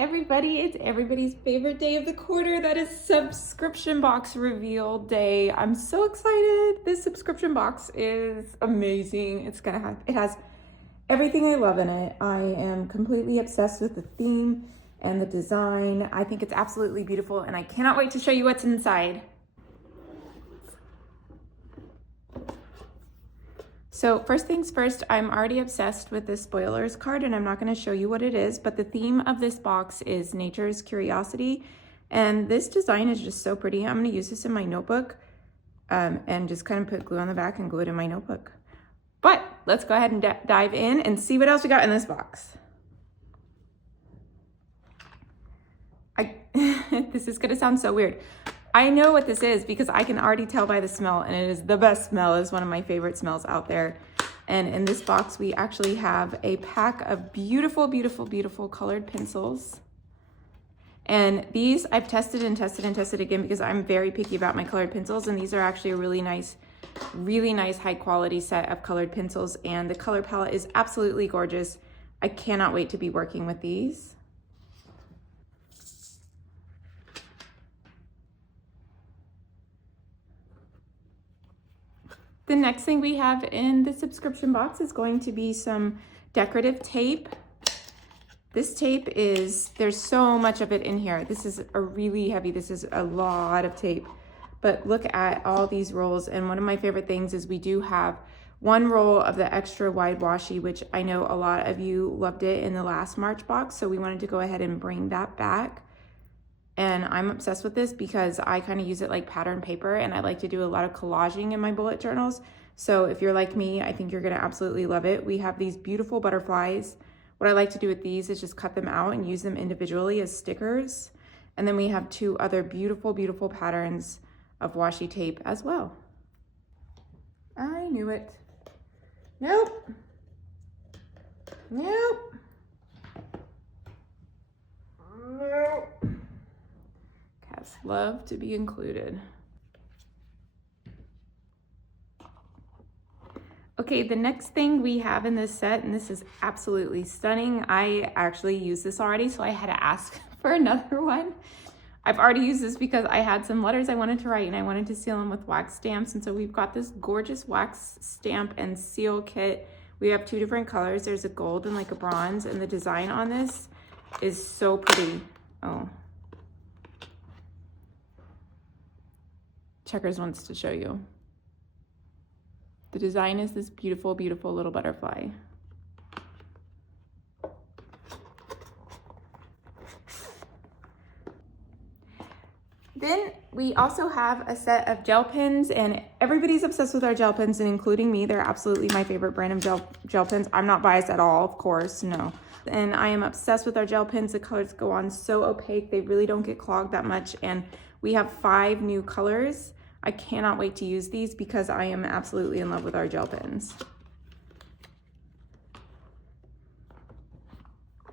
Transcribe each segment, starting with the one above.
everybody, it's everybody's favorite day of the quarter. That is subscription box reveal day. I'm so excited. This subscription box is amazing. It has everything I love in it. I am completely obsessed with the theme and the design. I think it's absolutely beautiful and I cannot wait to show you what's inside. So first things first, I'm already obsessed with this spoilers card and I'm not going to show you what it is, but the theme of this box is nature's curiosity. And this design is just so pretty. I'm going to use this in my notebook and just kind of put glue on the back and glue it in my notebook. But let's go ahead and dive in and see what else we got in this box. This is going to sound so weird. I know what this is because I can already tell by the smell, and it is the best smell. It's one of my favorite smells out there. And in this box, we actually have a pack of beautiful, beautiful, beautiful colored pencils. And these I've tested and tested and tested again because I'm very picky about my colored pencils. And these are actually a really nice high quality set of colored pencils. And the color palette is absolutely gorgeous. I cannot wait to be working with these. The next thing we have in the subscription box is going to be some decorative tape. This tape there's so much of it in here. This is this is a lot of tape, but look at all these rolls. And one of my favorite things is we do have one roll of the extra wide washi, which I know a lot of you loved it in the last March box. So we wanted to go ahead and bring that back. And I'm obsessed with this because I kind of use it like pattern paper and I like to do a lot of collaging in my bullet journals. So if you're like me, I think you're gonna absolutely love it. We have these beautiful butterflies. What I like to do with these is just cut them out and use them individually as stickers. And then we have two other beautiful, beautiful patterns of washi tape as well. I knew it. Nope. Nope. Nope. Cats love to be included. Okay, the next thing we have in this set, and this is absolutely stunning. I actually used this already, so I had to ask for another one. I've already used this because I had some letters I wanted to write and I wanted to seal them with wax stamps. And so we've got this gorgeous wax stamp and seal kit. We have two different colors. There's a gold and like a bronze, and the design on this is so pretty. Oh. Checkers wants to show you. The design is this beautiful, beautiful little butterfly. Then we also have a set of gel pens, and everybody's obsessed with our gel pens, and including me. They're absolutely my favorite brand of gel pens. I'm not biased at all, of course, no. And I am obsessed with our gel pens. The colors go on so opaque. They really don't get clogged that much. And we have 5 new colors. I cannot wait to use these because I am absolutely in love with our gel pens.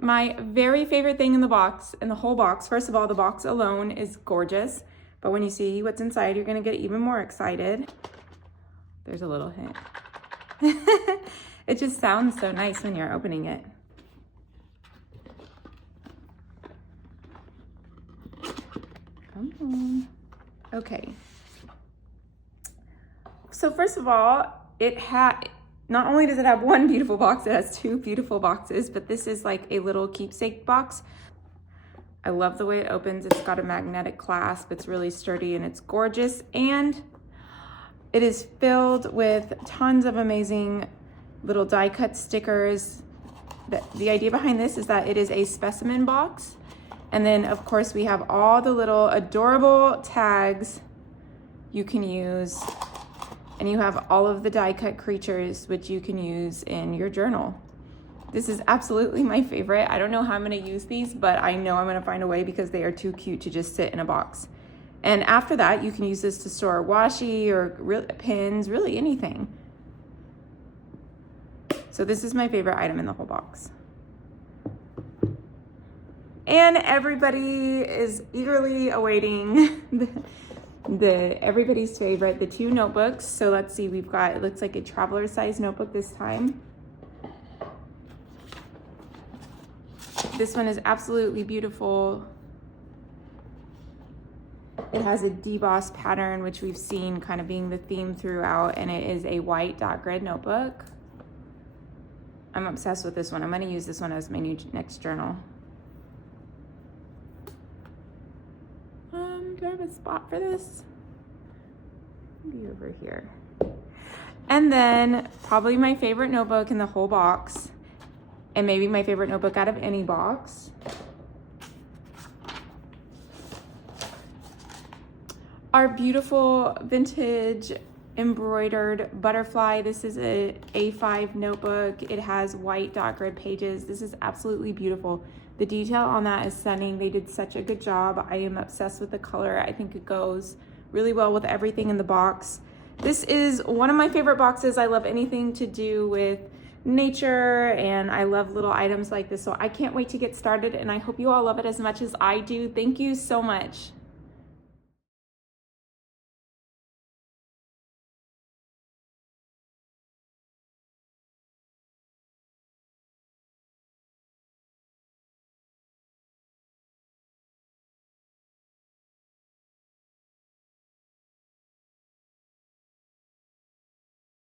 My very favorite thing in the box, in the whole box, first of all, the box alone is gorgeous, but when you see what's inside, you're gonna get even more excited. There's a little hint. It just sounds so nice when you're opening it. Come on. Okay. So first of all, not only does it have one beautiful box, it has 2 beautiful boxes, but this is like a little keepsake box. I love the way it opens. It's got a magnetic clasp. It's really sturdy and it's gorgeous. And it is filled with tons of amazing little die cut stickers. The idea behind this is that it is a specimen box. And then of course we have all the little adorable tags you can use. And you have all of the die cut creatures which you can use in your journal. This is absolutely my favorite. I don't know how I'm gonna use these, but I know I'm gonna find a way because they are too cute to just sit in a box. And after that, you can use this to store washi or pins, really anything. So this is my favorite item in the whole box. And everybody is eagerly awaiting everybody's favorite, the 2 notebooks. So let's see, we've got, it looks like a traveler size notebook this time. This one is absolutely beautiful. It has a deboss pattern, which we've seen kind of being the theme throughout, and it is a white dot grid notebook. I'm obsessed with this one. I'm going to use this one as my next journal. Do I have a spot for this? Maybe over here. And then probably my favorite notebook in the whole box, and maybe my favorite notebook out of any box. Our beautiful vintage embroidered butterfly. This is a A5 notebook. It has white dot grid pages. This is absolutely beautiful. The detail on that is stunning. They did such a good job. I am obsessed with the color. I think it goes really well with everything in the box. This is one of my favorite boxes. I love anything to do with nature, and I love little items like this. So I can't wait to get started, and I hope you all love it as much as I do. Thank you so much.